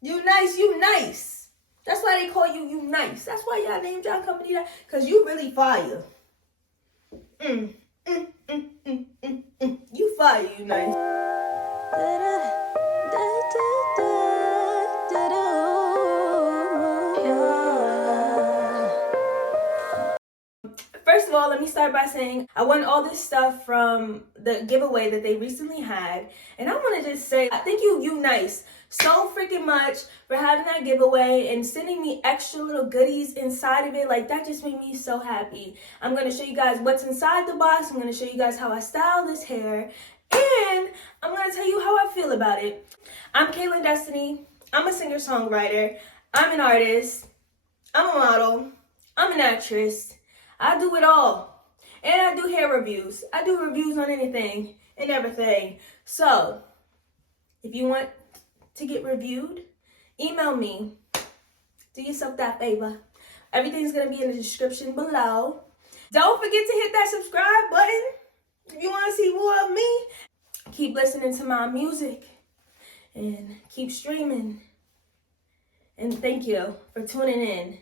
You nice, you nice. That's why they call you Unice. That's why y'all named y'all company that. Because you really fire. You fire, Unice. First of all, let me start by saying I won all this stuff from the giveaway that they recently had. And I want to just say thank you, Unice, so freaking much for having that giveaway and sending me extra little goodies inside of it. Like, that just made me so happy. I'm going to show you guys what's inside the box. I'm going to show you guys how I style this hair. And I'm going to tell you how I feel about it. I'm Kaitlyndestinyy. I'm a singer-songwriter. I'm an artist. I'm a model. I'm an actress. I do it all. And I do hair reviews. I do reviews on anything and everything. So, if you want to get reviewed, email me. Do yourself that favor. Everything's going to be in the description below. Don't forget to hit that subscribe button if you want to see more of me. Keep listening to my music and keep streaming. And thank you for tuning in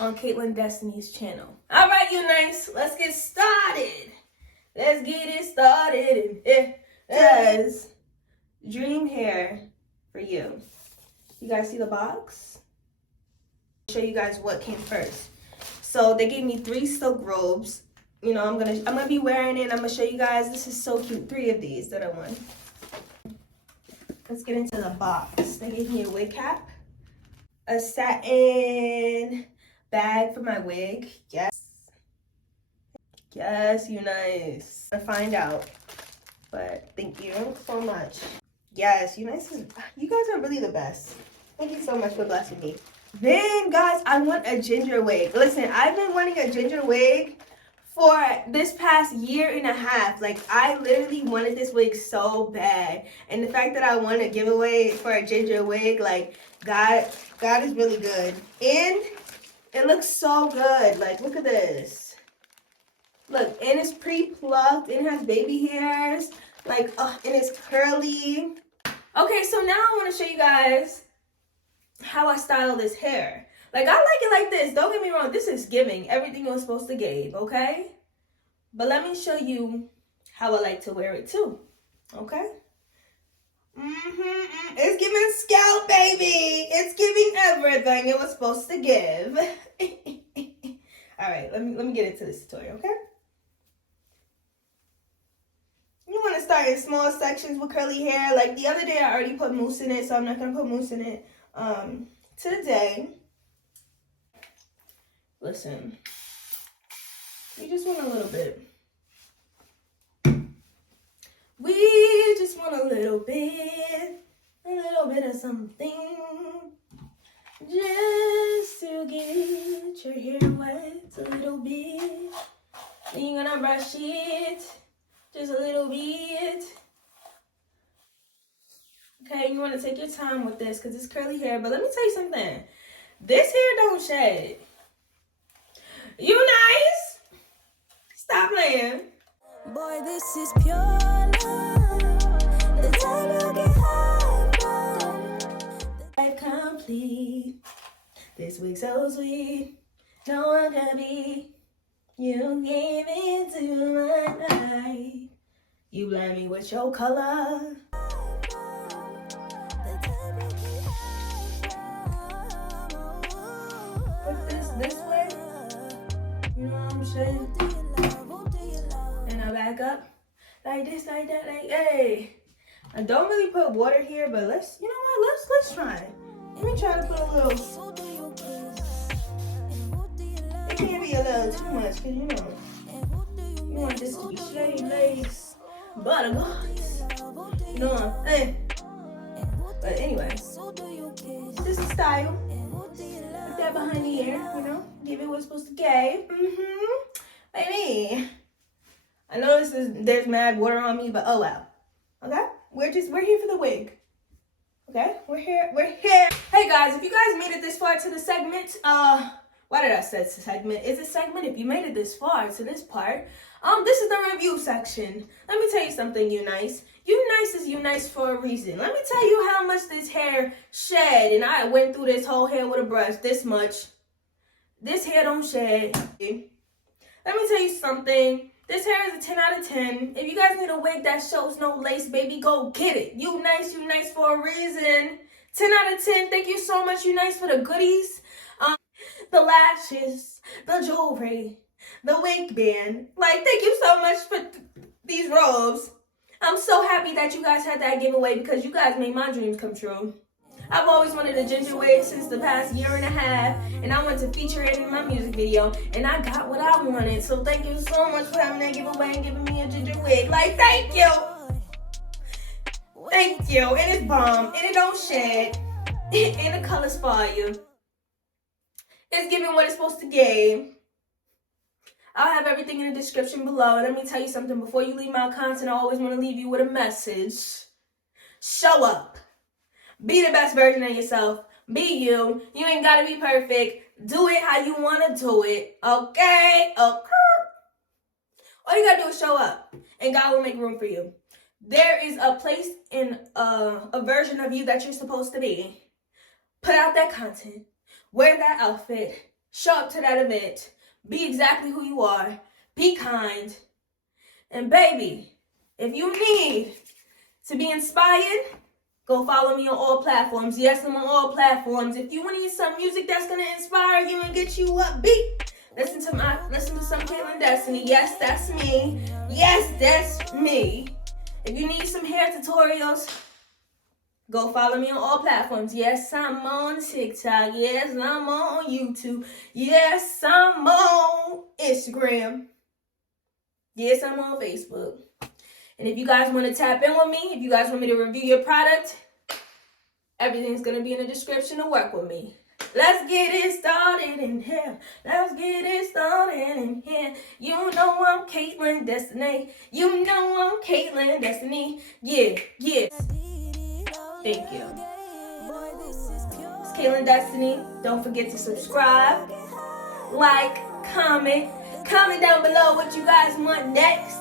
on Kaitlyndestinyy's channel. All right, Unice, let's get started. Let's get it started. And there's dream hair for you. You guys see the box? I'll show you guys what came first. So they gave me 3 silk robes. You know, I'm gonna be wearing it. I'm gonna show you guys. This is so cute. 3 of these that I won. Let's get into the box. They gave me a wig cap, a satin bag for my wig. Yes, Unice. I find out, but thank you so much. Yes, Unice you guys are really the best. Thank you so much for blessing me. Then, guys, I want a ginger wig. Listen, I've been wanting a ginger wig for this past year and a half. Like, I literally wanted this wig so bad. And the fact that I won a giveaway for a ginger wig, like, God is really good. And it looks so good. Like, look at this. Look, and it's pre-plucked and it has baby hairs. Like, and it's curly. Okay, so now I want to show you guys how I style this hair. Like, I like it like this. Don't get me wrong. This is giving everything you're supposed to give, okay? But let me show you how I like to wear it too, okay? It's giving scalp, baby. It's giving everything it was supposed to give. All right, let me get into this tutorial, okay? You want to start in small sections with curly hair. Like the other day, I already put mousse in it, so I'm not gonna put mousse in it today. Listen, we just want a little bit. We just want a little bit of something, just to get your hair wet a little bit. Then you're gonna brush it just a little bit. Okay, you want to take your time with this because it's curly hair. But let me tell you something. This hair don't shade. Unice, stop playing. Boy, this is pure love. The time you get high from. Complete. This wig so sweet. No one can be. You gave it to my life. You blind me with your color. Put this way. You know what I'm saying? And I back up like this, like that, like hey. I don't really put water here, but let's, you know what? Let's try. Let me try to put a little. It can't be a little too much, cause you know you want this to be shaved lace, butternuts. You know, hey. But anyway, this is style. Put that behind the ear, you know. Give it what's supposed to give. Baby. I know there's mad water on me, but oh well. Okay? We're here for the wig. Okay? We're here. Hey guys, if you guys made it this far to the segment, why did I say segment? It's a segment if you made it this far to this part. This is the review section. Let me tell you something, Unice. Unice is Unice for a reason. Let me tell you how much this hair shed, and I went through this whole hair with a brush. This much. This hair don't shed. Let me tell you something. This hair is a 10 out of 10. If you guys need a wig that shows no lace, baby, go get it. Unice for a reason. 10 out of 10. Thank you so much, Unice, for the goodies. The lashes, the jewelry, the wig band. Like, thank you so much for these robes. I'm so happy that you guys had that giveaway because you guys made my dreams come true. I've always wanted a ginger wig since the past year and a half, and I wanted to feature it in my music video, and I got what I wanted. So thank you so much for having that giveaway and giving me a ginger wig. Like, thank you. Thank you. And it's bomb, and it don't shed, and the color's fire. It's giving what it's supposed to give. I'll have everything in the description below. And let me tell you something. Before you leave my content, I always want to leave you with a message. Show up. Be the best version of yourself. Be you. You ain't got to be perfect. Do it how you want to do it. Okay? Okay. All you got to do is show up. And God will make room for you. There is a place in a version of you that you're supposed to be. Put out that content. Wear that outfit. Show up to that event. Be exactly who you are. Be kind. And baby, if you need to be inspired, go follow me on all platforms. Yes, I'm on all platforms. If you need some music that's going to inspire you and get you upbeat, listen to some Kaitlyndestinyy. Yes, that's me. Yes, that's me. If you need some hair tutorials, go follow me on all platforms. Yes, I'm on TikTok. Yes, I'm on YouTube. Yes, I'm on Instagram. Yes, I'm on Facebook. And if you guys want to tap in with me, if you guys want me to review your product, everything's going to be in the description to work with me. Let's get it started in here. Let's get it started in here. You know I'm Kaitlyndestinyy. You know I'm Kaitlyndestinyy. Yeah, yeah. Thank you. It's Kaitlyndestinyy. Don't forget to subscribe, like, comment. Comment down below what you guys want next.